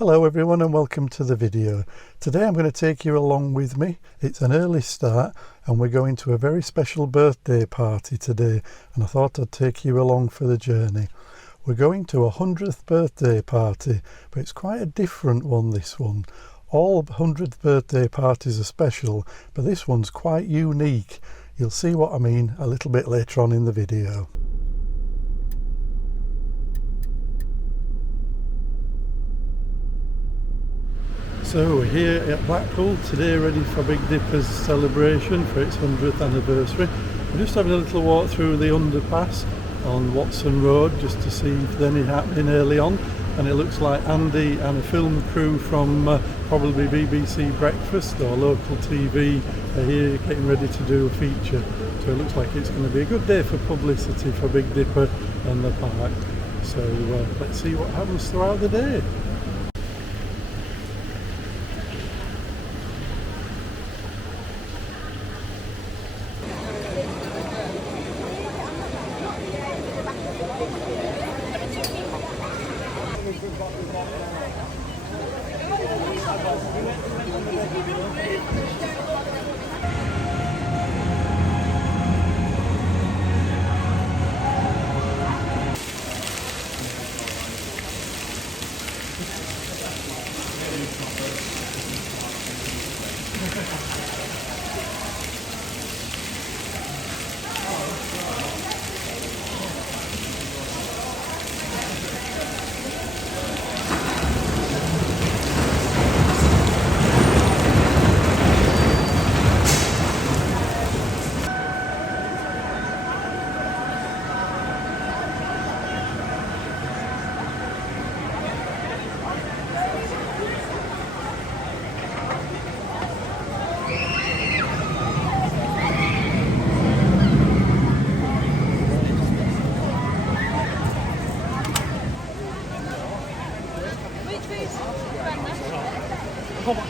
Hello everyone and welcome to the video. Today I'm going to take you along with me. It's an early start and we're going to a very special birthday party today, and I thought I'd take you along for the journey. We're going to a 100th birthday party, but it's quite a different one, this one. All 100th birthday parties are special, but this one's quite unique. You'll see what I mean a little bit later on in the video. So we're here at Blackpool today, ready for Big Dipper's celebration for its 100th anniversary. We're just having a little walk through the underpass on Watson Road just to see if there's any happening early on, and it looks like Andy and a film crew from probably BBC Breakfast or local TV are here getting ready to do a feature. So it looks like it's going to be a good day for publicity for Big Dipper and the park. So let's see what happens throughout the day.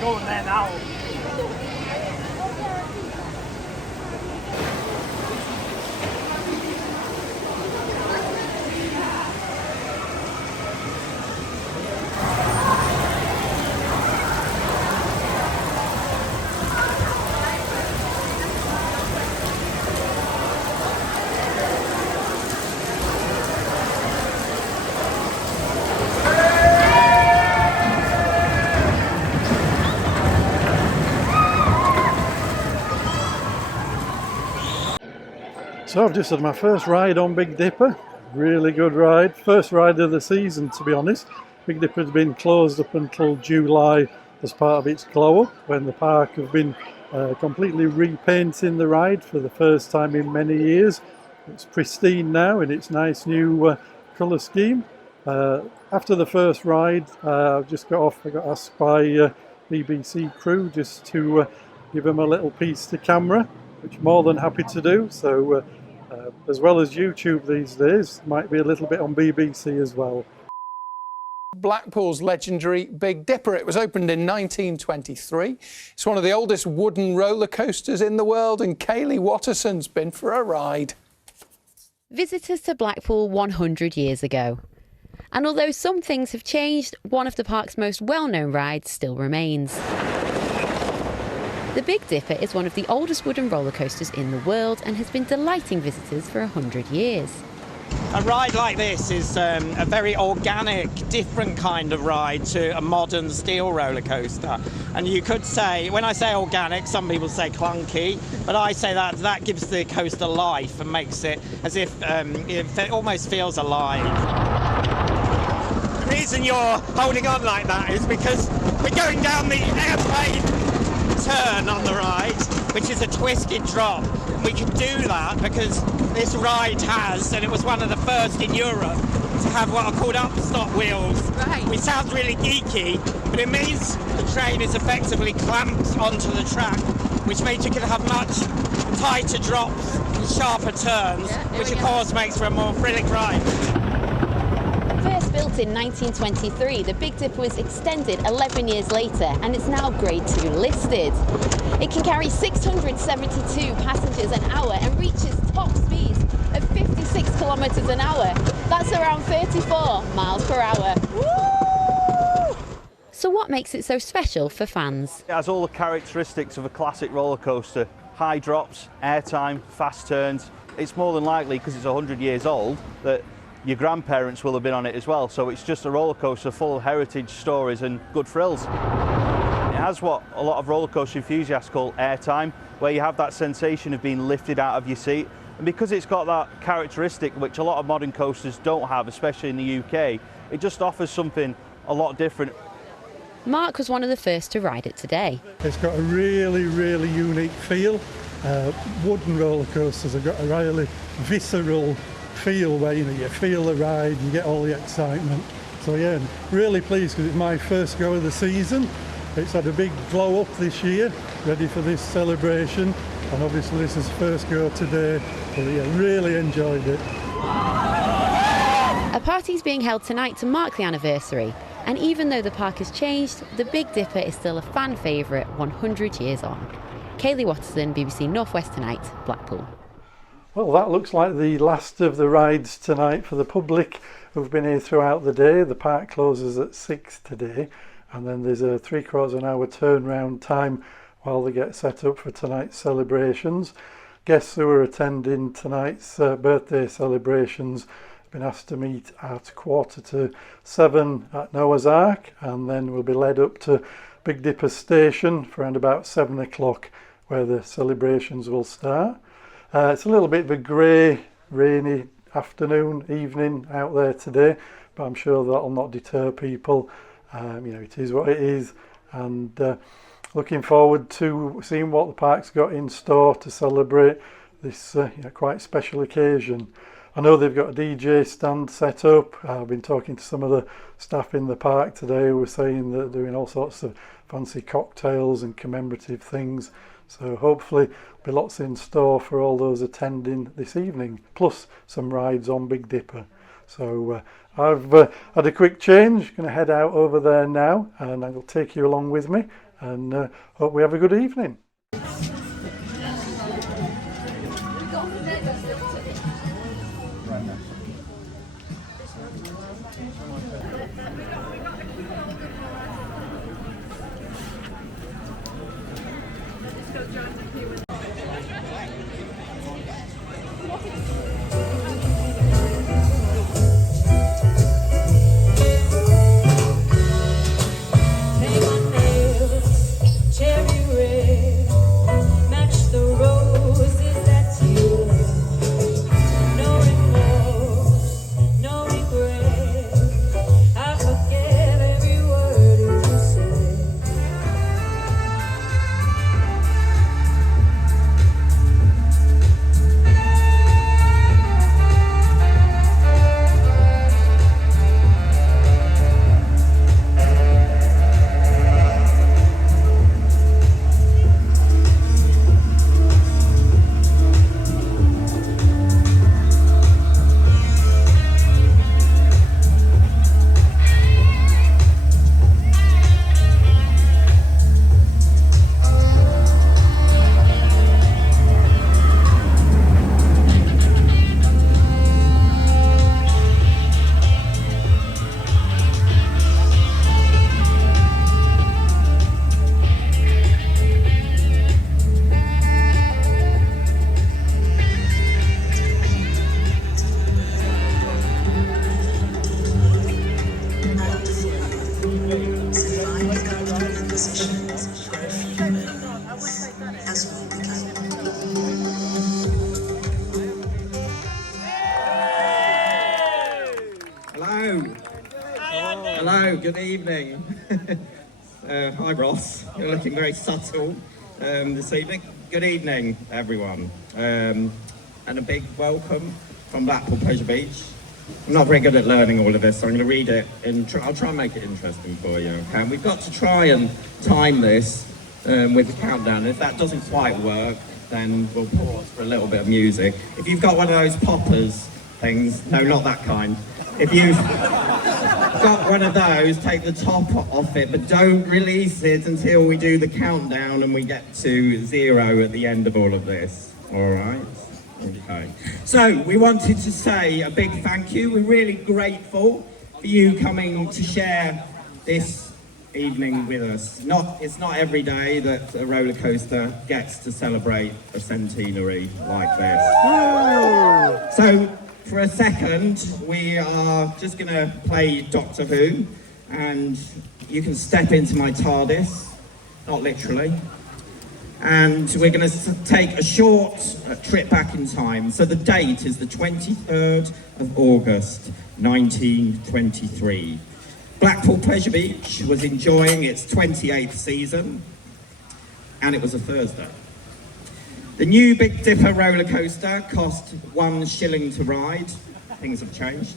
Going there now. So I've just had my first ride on Big Dipper. Really good ride. First ride of the season, to be honest. Big Dipper's been closed up until July as part of its glow up, when the park have been completely repainting the ride for the first time in many years. It's pristine now in its nice new colour scheme. After the first ride, I just got off. I got asked by BBC crew just to give them a little piece to camera, which I'm more than happy to do. So as well as YouTube these days, might be a little bit on BBC as well. Blackpool's legendary Big Dipper. It was opened in 1923. It's one of the oldest wooden roller coasters in the world, and Kaylee Watterson's been for a ride. Visitors to Blackpool 100 years ago. And although some things have changed, one of the park's most well-known rides still remains. The Big Dipper is one of the oldest wooden roller coasters in the world and has been delighting visitors for 100 years. A ride like this is a very organic, different kind of ride to a modern steel roller coaster. And you could say, when I say organic, some people say clunky, but I say that gives the coaster life and makes it as if it almost feels alive. The reason you're holding on like that is because we're going down the airplane turn on the ride, which is a twisted drop. And we can do that because this ride has, and it was one of the first in Europe, to have what are called upstop wheels. Right. Which sounds really geeky, but it means the train is effectively clamped onto the track, which means you can have much tighter drops and sharper turns, which of course makes for a more thrilling ride. First built in 1923, the Big Dipper was extended 11 years later and it's now Grade 2 listed. It can carry 672 passengers an hour and reaches top speeds of 56 kilometres an hour. That's around 34 miles per hour. Woo! So what makes it so special for fans? It has all the characteristics of a classic roller coaster. High drops, airtime, fast turns. It's more than likely, because it's 100 years old, that your grandparents will have been on it as well. So it's just a roller coaster full of heritage stories and good thrills. It has what a lot of roller coaster enthusiasts call airtime, where you have that sensation of being lifted out of your seat. And because it's got that characteristic which a lot of modern coasters don't have, especially in the UK, it just offers something a lot different. Mark was one of the first to ride it today. It's got a really, really unique feel. Wooden roller coasters have got a really visceral feel where you feel the ride, you get all the excitement. So yeah, really pleased because it's my first go of the season. It's had a big glow up this year, ready for this celebration, and obviously this is first go today. So yeah, really enjoyed it. A party's being held tonight to mark the anniversary. And even though the park has changed, the Big Dipper is still a fan favourite 100 years on. Kaylee Watterson, BBC North West Tonight, Blackpool. Well, that looks like the last of the rides tonight for the public who've been here throughout the day. The park closes at 6 today, and then there's a 3/4 an hour turnaround time while they get set up for tonight's celebrations. Guests who are attending tonight's birthday celebrations been asked to meet at 6:45 at Noah's Ark, and then we'll be led up to Big Dipper Station for around about 7 o'clock, where the celebrations will start. It's a little bit of a grey, rainy afternoon, evening out there today, but I'm sure that'll not deter people. It is what it is, and looking forward to seeing what the park's got in store to celebrate this quite special occasion. I know they've got a DJ stand set up. I've been talking to some of the staff in the park today who were saying that they're doing all sorts of fancy cocktails and commemorative things. So hopefully there'll be lots in store for all those attending this evening, plus some rides on Big Dipper. So I've had a quick change, going to head out over there now, and I'll take you along with me, and hope we have a good evening. Hello, good evening. Hi Ross, you're looking very subtle this evening. Good evening everyone, and a big welcome from Blackpool Pleasure Beach. I'm not very good at learning all of this, so I'm going to read it and I'll try and make it interesting for you. Okay? And we've got to try and time this with the countdown. If that doesn't quite work, then we'll pause for a little bit of music. If you've got one of those poppers things, no, not that kind. If you've got one of those, take the top off it, but don't release it until we do the countdown and we get to 0 at the end of all of this. All right? Okay. So we wanted to say a big thank you. We're really grateful for you coming to share this evening with us. It's not every day that a roller coaster gets to celebrate a centenary like this. So for a second, we are just going to play Doctor Who, and you can step into my TARDIS, not literally, and we're going to take a short trip back in time. So the date is the 23rd of August, 1923. Blackpool Pleasure Beach was enjoying its 28th season, and it was a Thursday. The new Big Dipper roller coaster cost £1 to ride. Things have changed.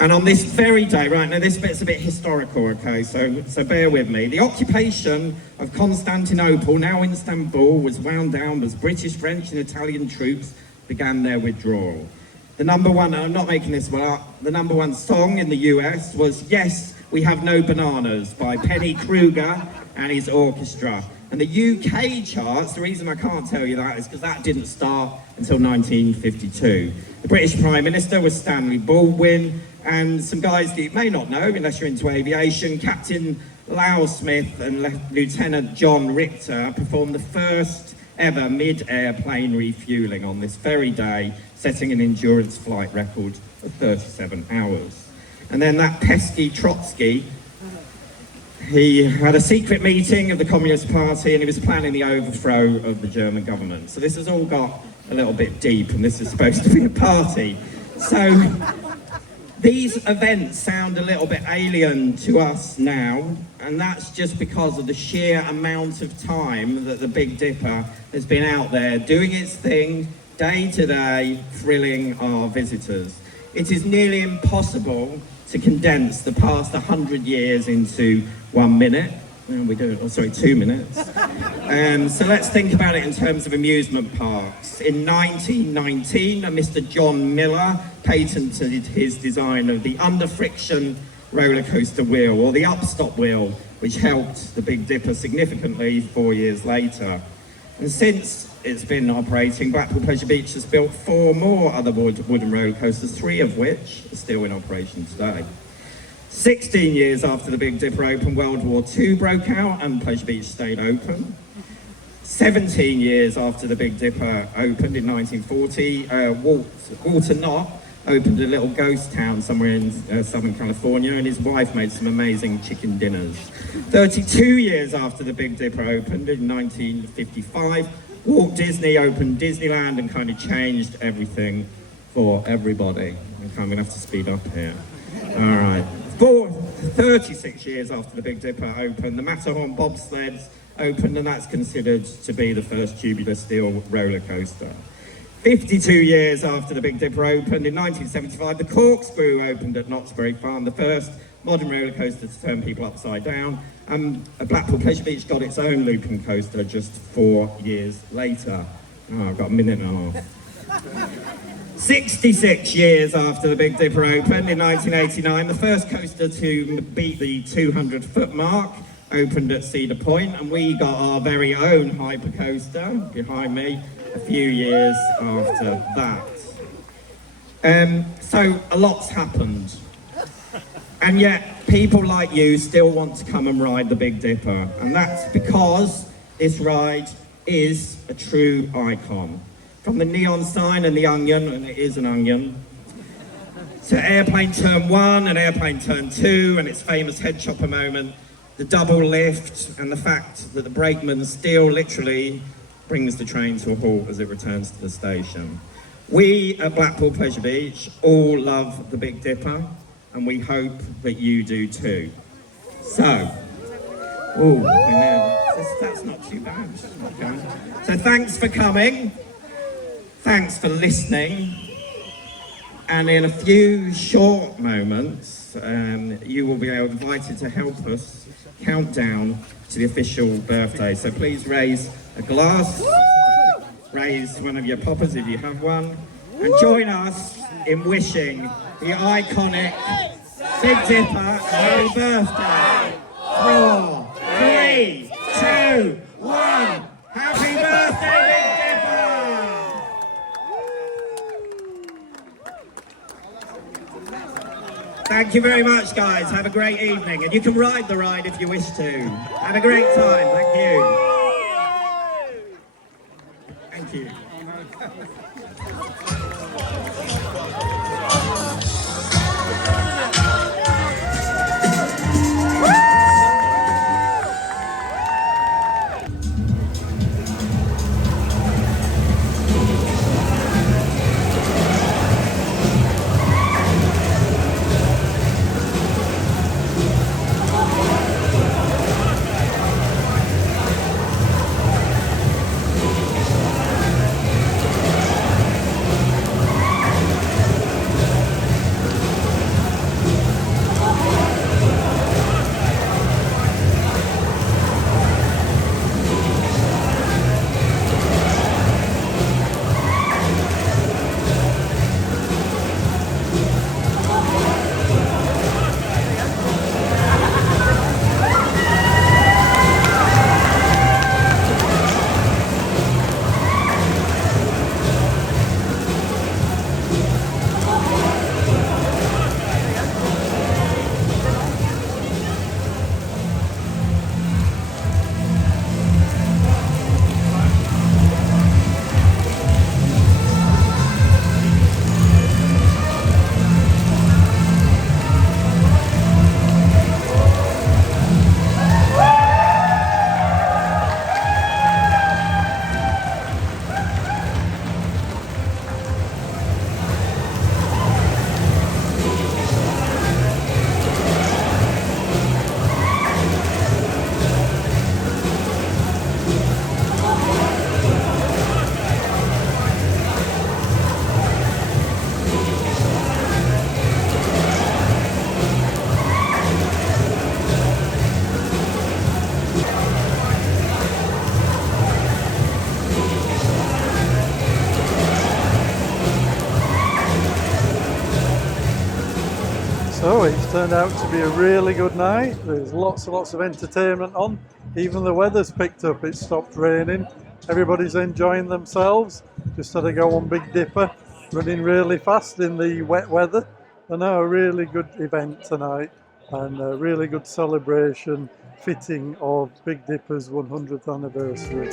And on this very day, right now this bit's a bit historical, okay, so bear with me. The occupation of Constantinople, now Istanbul, was wound down as British, French and Italian troops began their withdrawal. The number one, I'm not making this one up, the number one song in the US was Yes, We Have No Bananas by Penny Kruger and his orchestra. And the UK charts, the reason I can't tell you that is because that didn't start until 1952. The British Prime Minister was Stanley Baldwin, and some guys that you may not know unless you're into aviation, Captain Lau Smith and Lieutenant John Richter performed the first ever mid-air plane refuelling on this very day, setting an endurance flight record of 37 hours. And then that pesky Trotsky, he had a secret meeting of the Communist Party and he was planning the overthrow of the German government. So this has all got a little bit deep, and this is supposed to be a party. So these events sound a little bit alien to us now, and that's just because of the sheer amount of time that the Big Dipper has been out there doing its thing, day to day, thrilling our visitors. It is nearly impossible to condense the past 100 years into 1 minute. We do, 2 minutes. So let's think about it in terms of amusement parks. In 1919, Mr. John Miller patented his design of the under-friction roller coaster wheel, or the upstop wheel, which helped the Big Dipper significantly 4 years later. And since it's been operating, Blackpool Pleasure Beach has built 4 more other wooden roller coasters, 3 of which are still in operation today. 16 years after the Big Dipper opened, World War II broke out and Pleasure Beach stayed open. 17 years after the Big Dipper opened in 1940, Walter Knott opened a little ghost town somewhere in Southern California, and his wife made some amazing chicken dinners. 32 years after the Big Dipper opened in 1955, Walt Disney opened Disneyland and kind of changed everything for everybody. Okay, I'm going to have to speed up here. All right. 36 years after the Big Dipper opened, the Matterhorn bobsleds opened, and that's considered to be the first tubular steel roller coaster. 52 years after the Big Dipper opened, in 1975, the Corkscrew opened at Knott's Berry Farm, the first modern roller coaster to turn people upside down. Blackpool Pleasure Beach got its own looping coaster just 4 years later. Oh, I've got a minute and a half. 66 years after the Big Dipper opened, in 1989, the first coaster to beat the 200-foot mark opened at Cedar Point, and we got our very own hyper coaster behind me a few years after that. So a lot's happened, and yet people like you still want to come and ride the Big Dipper, and that's because this ride is a true icon. From the neon sign and the onion, and it is an onion, to Airplane Turn 1 and Airplane Turn 2 and its famous head chopper moment, the double lift, and the fact that the brakeman still literally brings the train to a halt as it returns to the station. We at Blackpool Pleasure Beach all love the Big Dipper, and we hope that you do too. So, that's not too bad. Okay. So thanks for coming. Thanks for listening, and in a few short moments, you will be invited to help us count down to the official birthday. So please raise a glass, raise one of your poppers if you have one, and join us in wishing the iconic Big Dipper happy birthday. 4, 3, 2, 1, happy birthday, Big Dipper! Thank you very much, guys. Have a great evening. And you can ride the ride if you wish to. Have a great time. Thank you. Thank you. So it's turned out to be a really good night. There's lots and lots of entertainment on. Even the weather's picked up, it's stopped raining. Everybody's enjoying themselves. Just had to go on Big Dipper, running really fast in the wet weather. And now a really good event tonight and a really good celebration fitting of Big Dipper's 100th anniversary.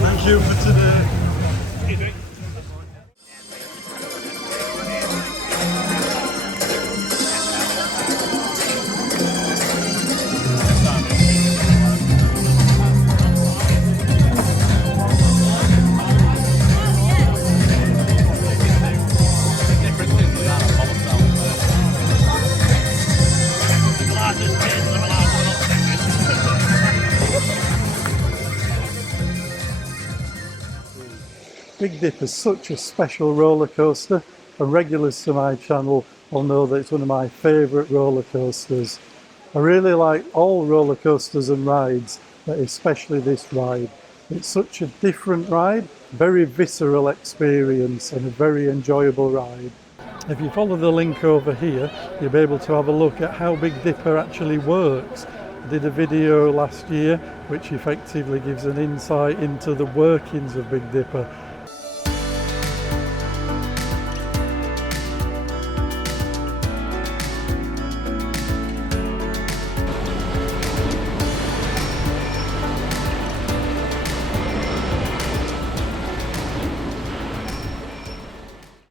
Thank you for today. Big Dip is such a special roller coaster, and regulars to my channel will know that it's one of my favourite roller coasters. I really like all roller coasters and rides, but especially this ride. It's such a different ride, very visceral experience and a very enjoyable ride. If you follow the link over here, you'll be able to have a look at how Big Dipper actually works. I did a video last year which effectively gives an insight into the workings of Big Dipper,